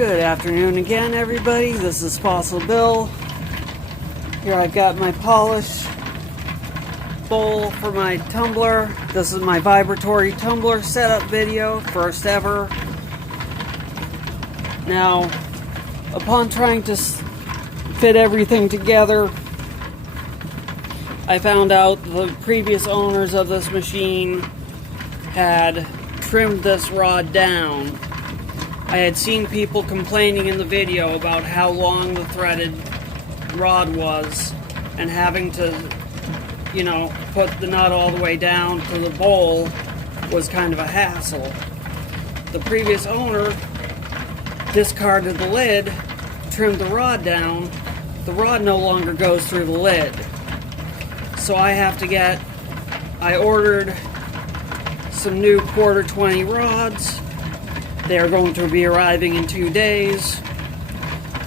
Good afternoon again, everybody. This is Fossil Bill. Here I've got my polish bowl for my tumbler. This is my vibratory tumbler setup video, first ever. Now, upon trying to fit everything together, I found out the previous owners of this machine had trimmed this rod down. I had seen people complaining in the video about how long the threaded rod was and having to, put the nut all the way down to the bowl was kind of a hassle. The previous owner discarded the lid, trimmed the rod down. The rod no longer goes through the lid. So I ordered some new quarter 20 rods. They are going to be arriving in 2 days,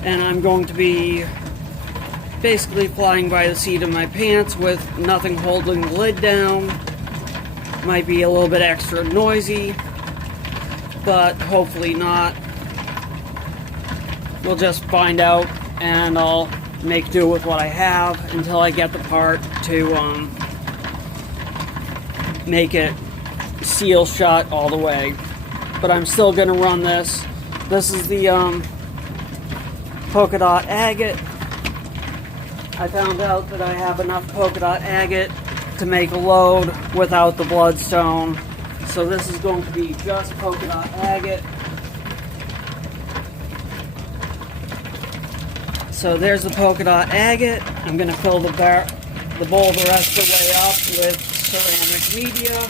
and I'm going to be basically flying by the seat of my pants with nothing holding the lid down. Might be a little bit extra noisy, but hopefully not. We'll just find out, and I'll make do with what I have until I get the part to make it seal shut all the way. But I'm still going to run this. This is the polka dot agate. I found out that I have enough polka dot agate to make a load without the bloodstone. So this is going to be just polka dot agate. So there's the polka dot agate. I'm going to fill the bowl the rest of the way up with ceramic media.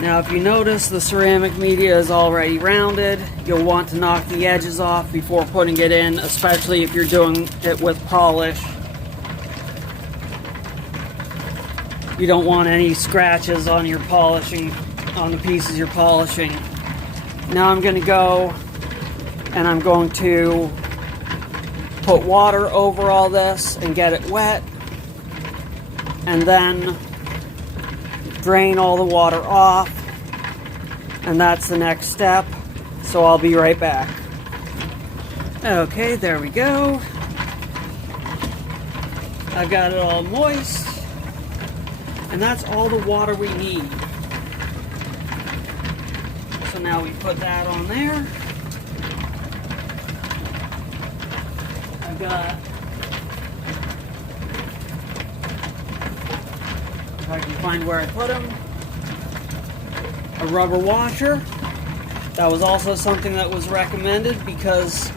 Now, if you notice, the ceramic media is already rounded. You'll want to knock the edges off before putting it in, especially if you're doing it with polish. You don't want any scratches on your polishing, on the pieces you're polishing. Now I'm going to go and I'm going to put water over all this and get it wet, and then drain all the water off, and that's the next step. So I'll be right back. Okay, there we go. I've got it all moist, and that's all the water we need. So now we put that on there. I've got, if I can find where I put them, a rubber washer. That was also something that was recommended because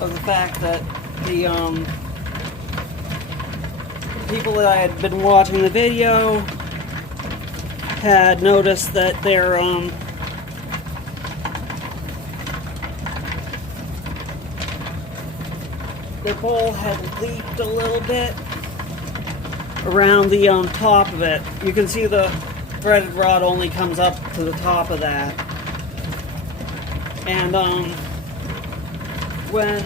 of the fact that the people that I had been watching the video had noticed that their bowl had leaked a little bit around the top of it. You can see the threaded rod only comes up to the top of that. And when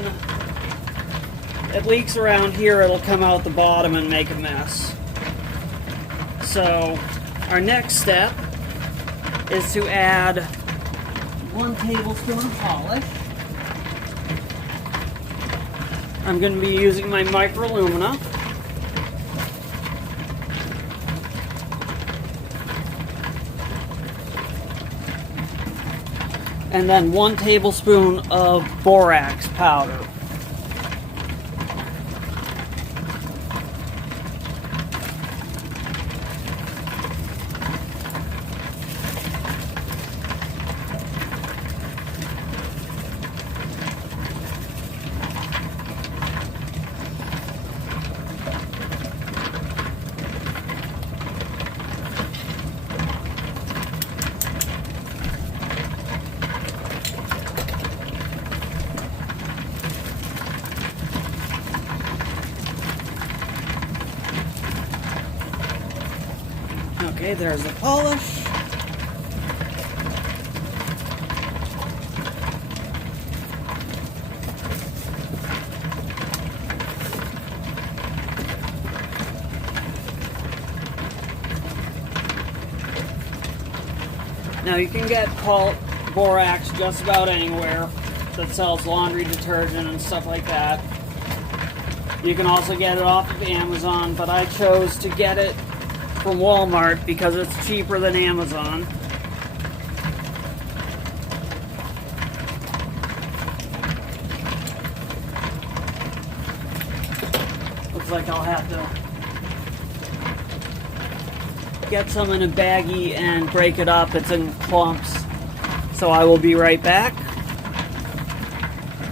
it leaks around here, it'll come out the bottom and make a mess. So our next step is to add 1 tablespoon of polish. I'm going to be using my microlumina. And then 1 tablespoon of borax powder. Okay, there's the polish. Now you can get borax just about anywhere that sells laundry detergent and stuff like that. You can also get it off of Amazon, but I chose to get it from Walmart because it's cheaper than Amazon. Looks like I'll have to get some in a baggie and break it up. It's in clumps. So I will be right back.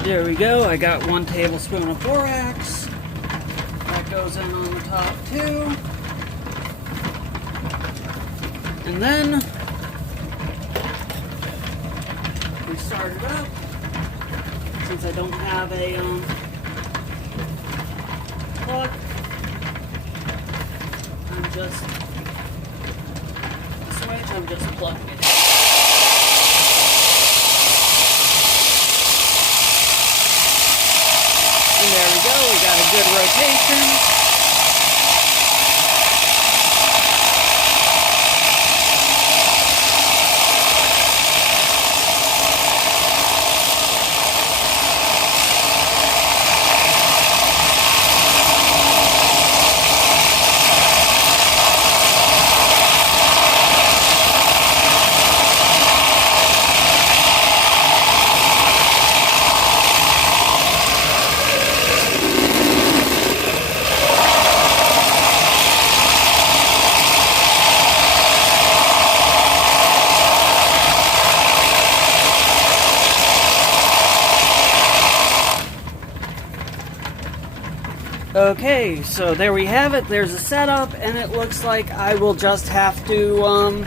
There we go. I got 1 tablespoon of borax. That goes in on the top too. And then we start it up. Since I don't have a plug, I'm just plugging it in. And there we go, we got a good rotation. Okay, so there we have it. There's a setup, and it looks like I will just have to,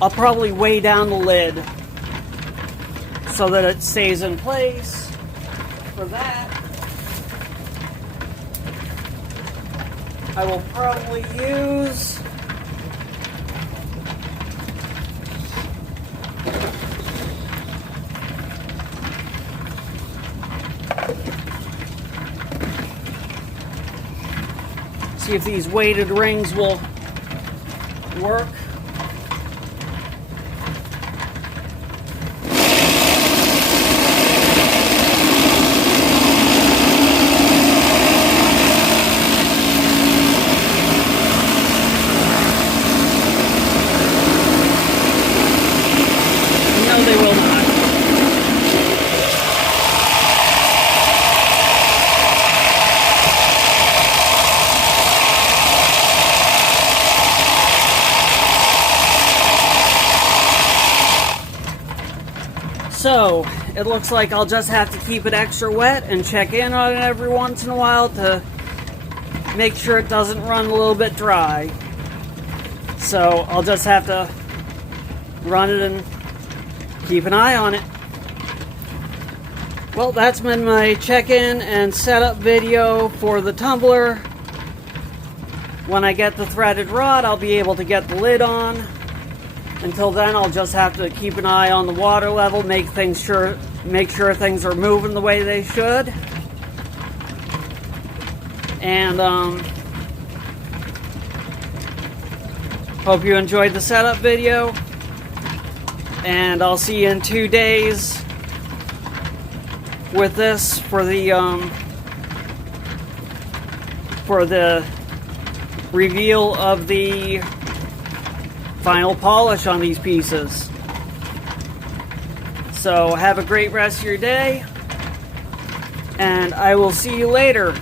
I'll probably weigh down the lid so that it stays in place. For that, I will probably use see if these weighted rings will work. No, they will not. So, it looks like I'll just have to keep it extra wet and check in on it every once in a while to make sure it doesn't run a little bit dry. So, I'll just have to run it and keep an eye on it. Well, that's been my check-in and setup video for the tumbler. When I get the threaded rod, I'll be able to get the lid on. Until then, I'll just have to keep an eye on the water level, make sure things are moving the way they should. And hope you enjoyed the setup video. And I'll see you in 2 days with this for the reveal of the final polish on these pieces. So have a great rest of your day, and I will see you later.